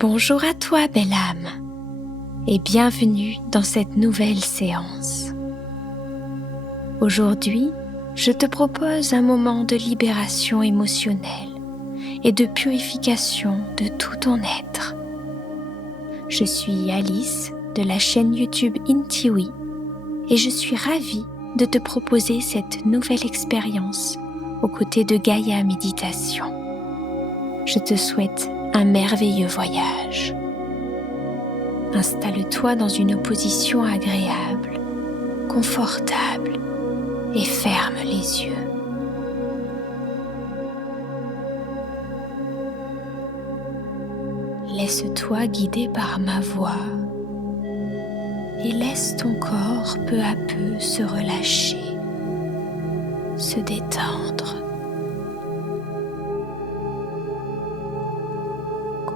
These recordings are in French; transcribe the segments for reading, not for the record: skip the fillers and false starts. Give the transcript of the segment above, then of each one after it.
Bonjour à toi, belle âme, et bienvenue dans cette nouvelle séance. Aujourd'hui, je te propose un moment de libération émotionnelle et de purification de tout ton être. Je suis Alice de la chaîne YouTube Intiwi et je suis ravie de te proposer cette nouvelle expérience aux côtés de Gaïa Méditation. Je te souhaite un merveilleux voyage. Installe-toi dans une position agréable, confortable et ferme les yeux. Laisse-toi guider par ma voix et laisse ton corps peu à peu se relâcher, se détendre.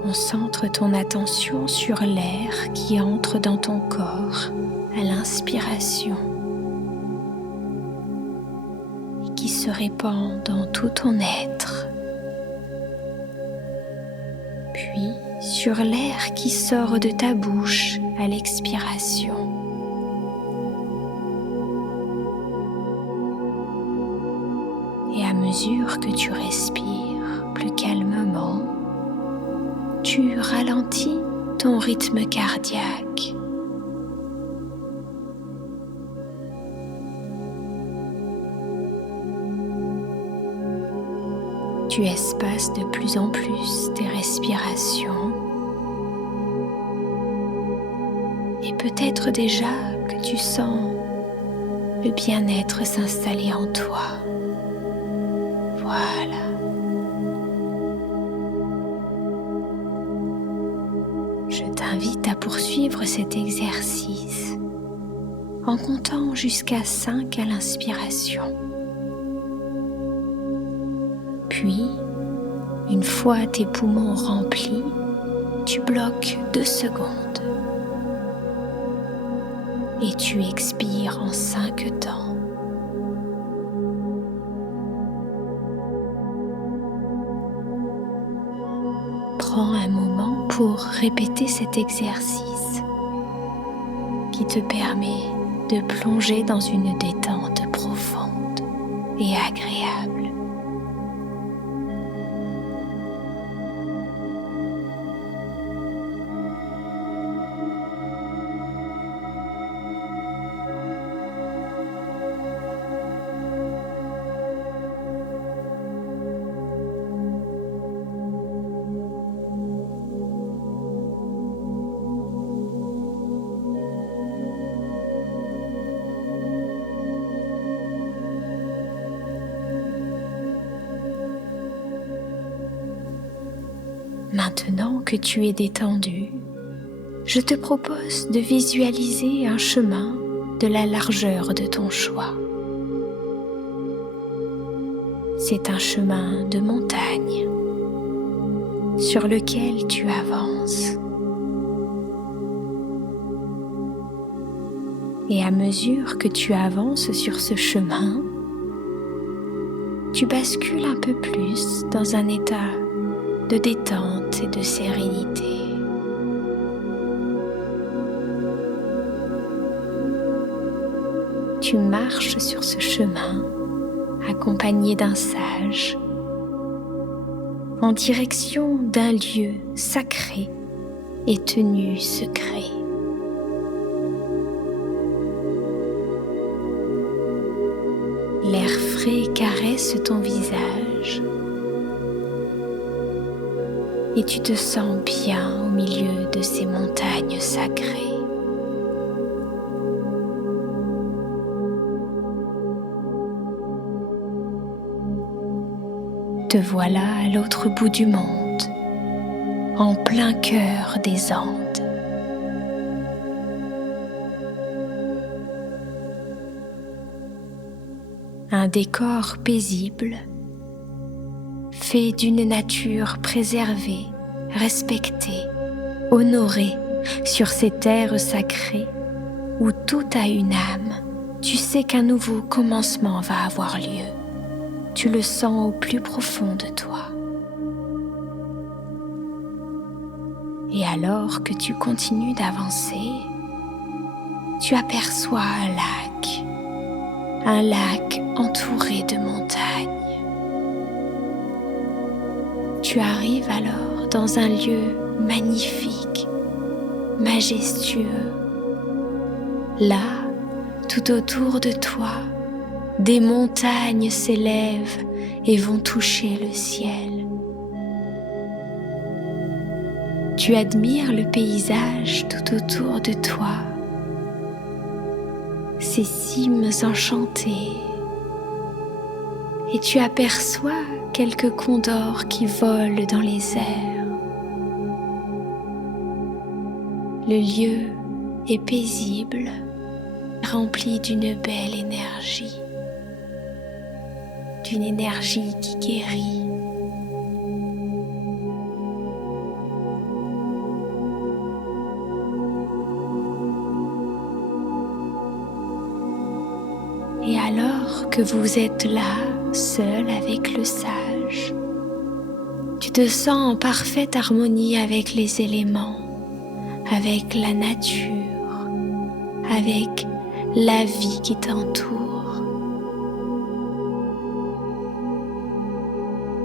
Concentre ton attention sur l'air qui entre dans ton corps à l'inspiration et qui se répand dans tout ton être. Puis sur l'air qui sort de ta bouche à l'expiration. Et à mesure que tu respires plus calmement, tu ralentis ton rythme cardiaque. Tu espaces de plus en plus tes respirations et peut-être déjà que tu sens le bien-être s'installer en toi. Voilà. Je t'invite à poursuivre cet exercice en comptant jusqu'à 5 à l'inspiration. Puis, une fois tes poumons remplis, tu bloques 2 secondes et tu expires en 5 temps. Prends un moment pour répéter cet exercice qui te permet de plonger dans une détente profonde et agréable. Maintenant que tu es détendu, je te propose de visualiser un chemin de la largeur de ton choix. C'est un chemin de montagne sur lequel tu avances. Et à mesure que tu avances sur ce chemin, tu bascules un peu plus dans un état de détente et de sérénité. Tu marches sur ce chemin accompagné d'un sage en direction d'un lieu sacré et tenu secret. L'air frais caresse ton visage et tu te sens bien au milieu de ces montagnes sacrées. Te voilà à l'autre bout du monde, en plein cœur des Andes. Un décor paisible, fait d'une nature préservée, respectée, honorée sur ces terres sacrées où tout a une âme. Tu sais qu'un nouveau commencement va avoir lieu. Tu le sens au plus profond de toi. Et alors que tu continues d'avancer, tu aperçois un lac entouré de montagnes. Tu arrives alors dans un lieu magnifique, majestueux. Là, tout autour de toi, des montagnes s'élèvent et vont toucher le ciel. Tu admires le paysage tout autour de toi, ces cimes enchantées, et tu aperçois quelques condors qui volent dans les airs. Le lieu est paisible, rempli d'une belle énergie, qui guérit. Et alors que vous êtes là, seul avec le sage, tu te sens en parfaite harmonie avec les éléments, avec la nature, avec la vie qui t'entoure.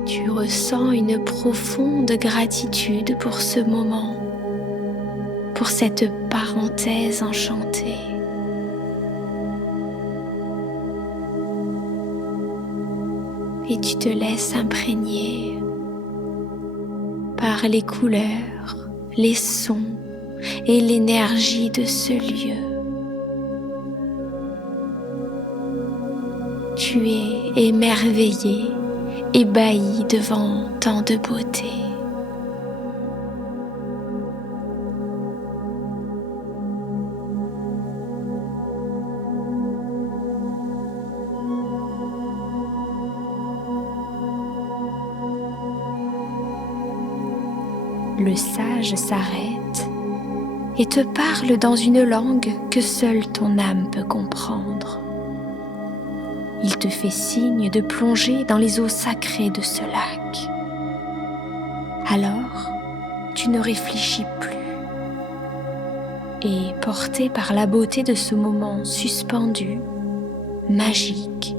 Tu ressens une profonde gratitude pour ce moment, pour cette parenthèse enchantée. Et tu te laisses imprégner par les couleurs, les sons et l'énergie de ce lieu. Tu es émerveillé, ébahi devant tant de beauté. Le sage s'arrête et te parle dans une langue que seule ton âme peut comprendre. Il te fait signe de plonger dans les eaux sacrées de ce lac. Alors, tu ne réfléchis plus et, porté par la beauté de ce moment suspendu, magique,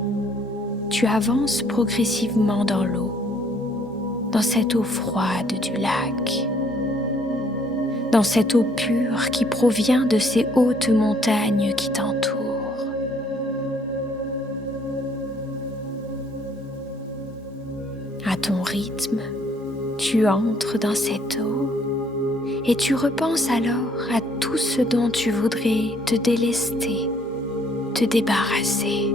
tu avances progressivement dans l'eau, dans cette eau froide du lac, dans cette eau pure qui provient de ces hautes montagnes qui t'entourent. À ton rythme, tu entres dans cette eau et tu repenses alors à tout ce dont tu voudrais te délester, te débarrasser.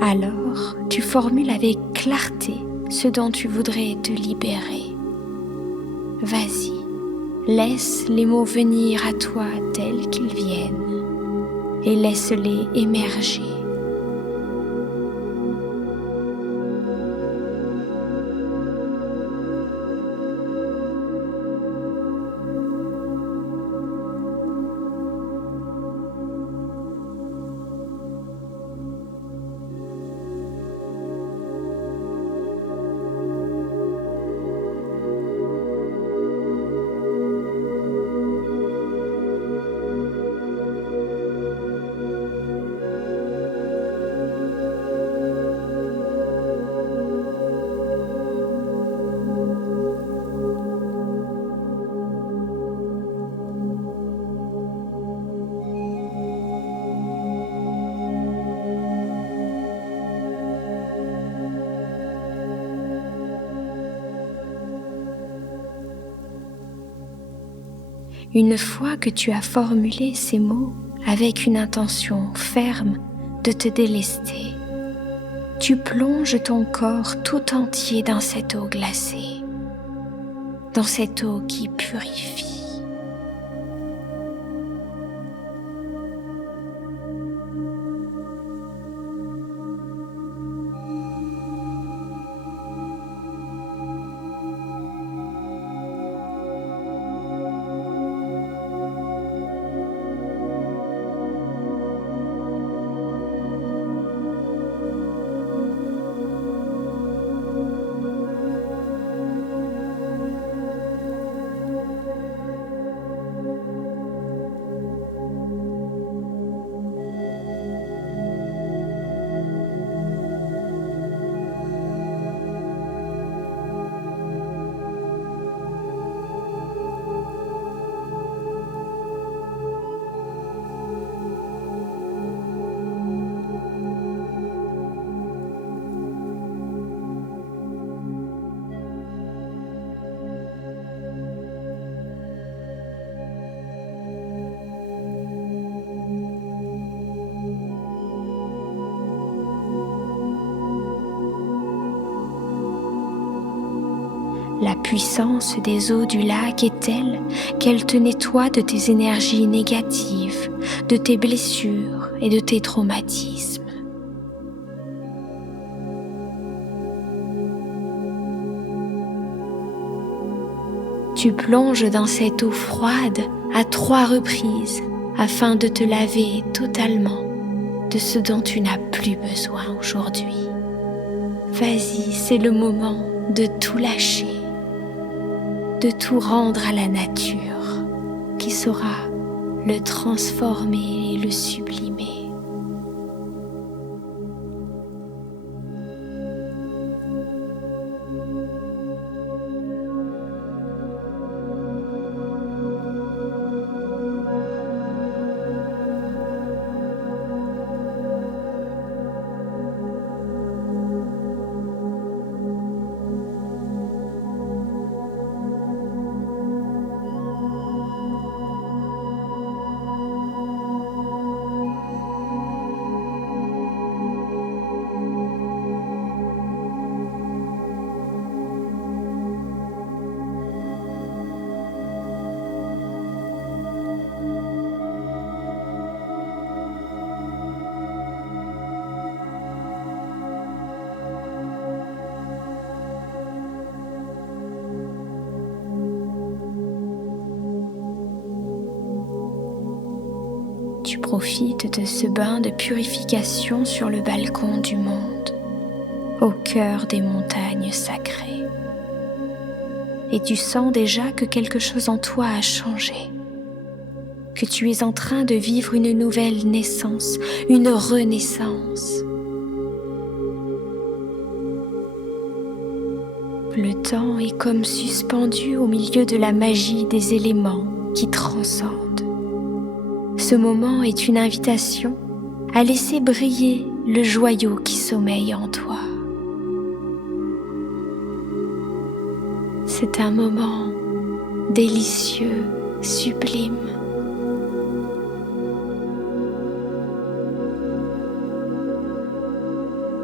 Alors, tu formules avec clarté ce dont tu voudrais te libérer. Vas-y, laisse les mots venir à toi tels qu'ils viennent et laisse-les émerger. Une fois que tu as formulé ces mots avec une intention ferme de te délester, tu plonges ton corps tout entier dans cette eau glacée, dans cette eau qui purifie. La puissance des eaux du lac est telle qu'elle te nettoie de tes énergies négatives, de tes blessures et de tes traumatismes. Tu plonges dans cette eau froide à 3 reprises afin de te laver totalement de ce dont tu n'as plus besoin aujourd'hui. Vas-y, c'est le moment de tout lâcher, de tout rendre à la nature qui saura le transformer et le sublimer. Tu profites de ce bain de purification sur le balcon du monde, au cœur des montagnes sacrées. Et tu sens déjà que quelque chose en toi a changé, que tu es en train de vivre une nouvelle naissance, une renaissance. Le temps est comme suspendu au milieu de la magie des éléments qui transcendent. Ce moment est une invitation à laisser briller le joyau qui sommeille en toi. C'est un moment délicieux, sublime.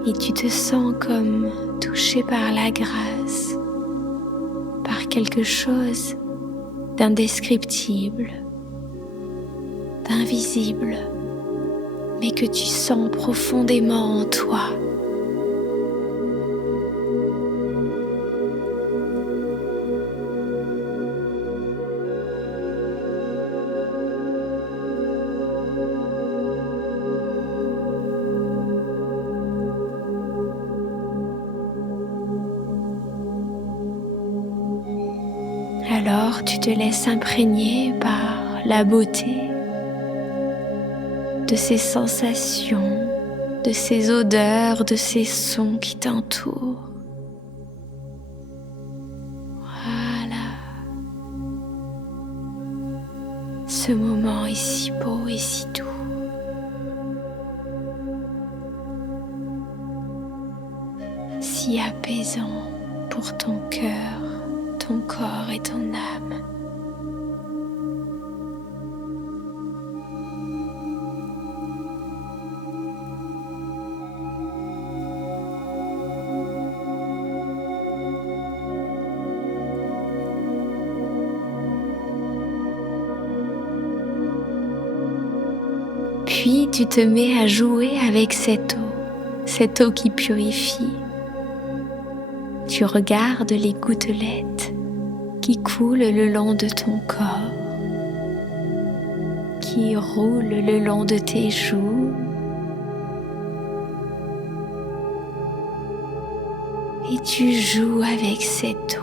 Et tu te sens comme touché par la grâce, par quelque chose d'indescriptible, d'invisible, mais que tu sens profondément en toi. Alors tu te laisses imprégner par la beauté de ces sensations, de ces odeurs, de ces sons qui t'entourent. Voilà. Ce moment est si beau et si doux. Si apaisant pour ton cœur, ton corps et ton âme. Puis tu te mets à jouer avec cette eau qui purifie. Tu regardes les gouttelettes qui coulent le long de ton corps, qui roulent le long de tes joues. Et tu joues avec cette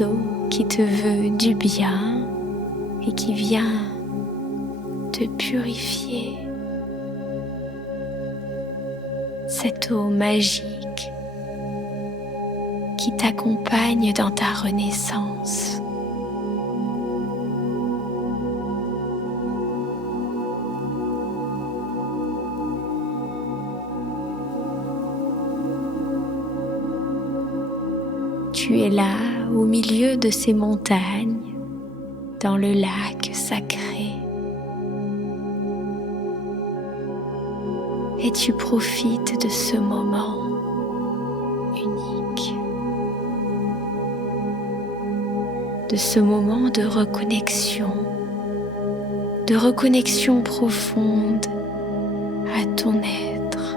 eau qui te veut du bien et qui vient te purifier. Cette eau magique qui t'accompagne dans ta renaissance. Tu es là au milieu de ces montagnes, dans le lac sacré. Et tu profites de ce moment unique. de ce moment de reconnexion profonde à ton être.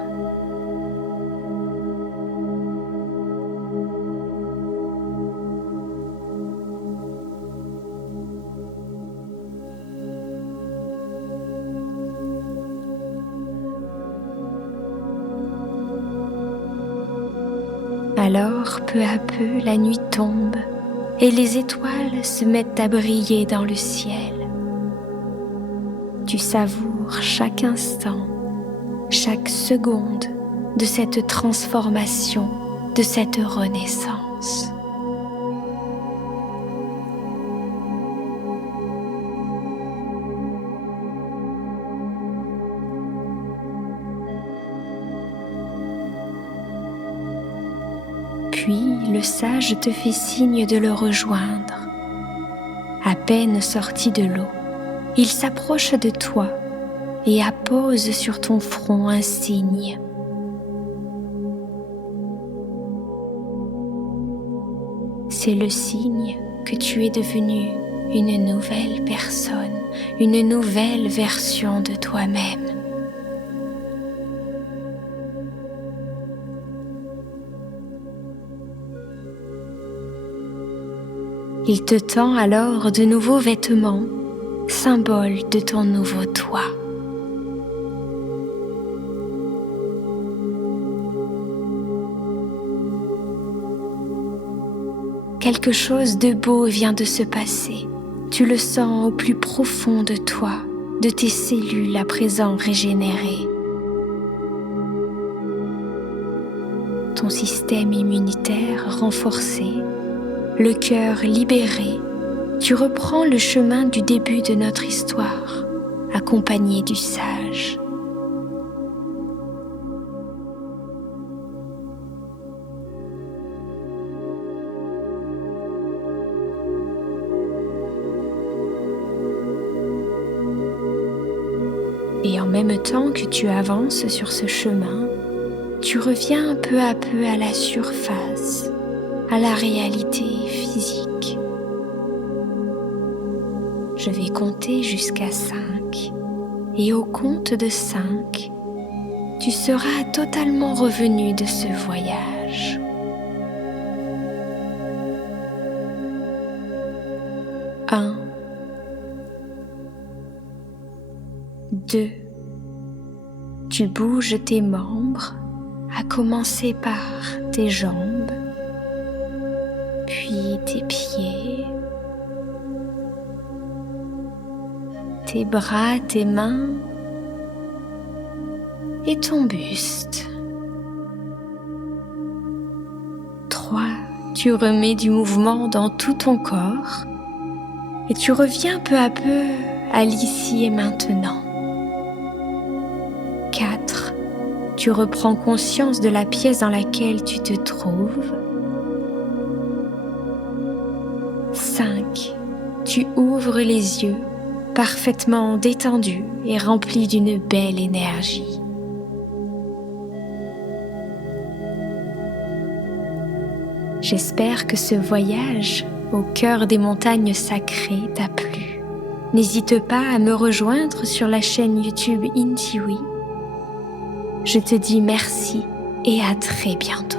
Alors, peu à peu, la nuit tombe et les étoiles se mettent à briller dans le ciel. Tu savoures chaque instant, chaque seconde de cette transformation, de cette renaissance. Puis le sage te fait signe de le rejoindre. À peine sorti de l'eau, il s'approche de toi et appose sur ton front un signe. C'est le signe que tu es devenu une nouvelle personne, une nouvelle version de toi-même. Il te tend alors de nouveaux vêtements, symbole de ton nouveau toi. Quelque chose de beau vient de se passer. Tu le sens au plus profond de toi, de tes cellules à présent régénérées. Ton système immunitaire renforcé, le cœur libéré, tu reprends le chemin du début de notre histoire, accompagné du sage. Et en même temps que tu avances sur ce chemin, tu reviens peu à peu à la surface, à la réalité physique. Je vais compter jusqu'à 5 et au compte de 5, tu seras totalement revenu de ce voyage. 1, 2, tu bouges tes membres, à commencer par tes jambes, puis tes pieds, tes bras, tes mains et ton buste. 3, tu remets du mouvement dans tout ton corps et tu reviens peu à peu à l'ici et maintenant. 4, tu reprends conscience de la pièce dans laquelle tu te trouves. 5, tu ouvres les yeux, parfaitement détendu et rempli d'une belle énergie. J'espère que ce voyage au cœur des montagnes sacrées t'a plu. N'hésite pas à me rejoindre sur la chaîne YouTube Intiwi. Je te dis merci et à très bientôt.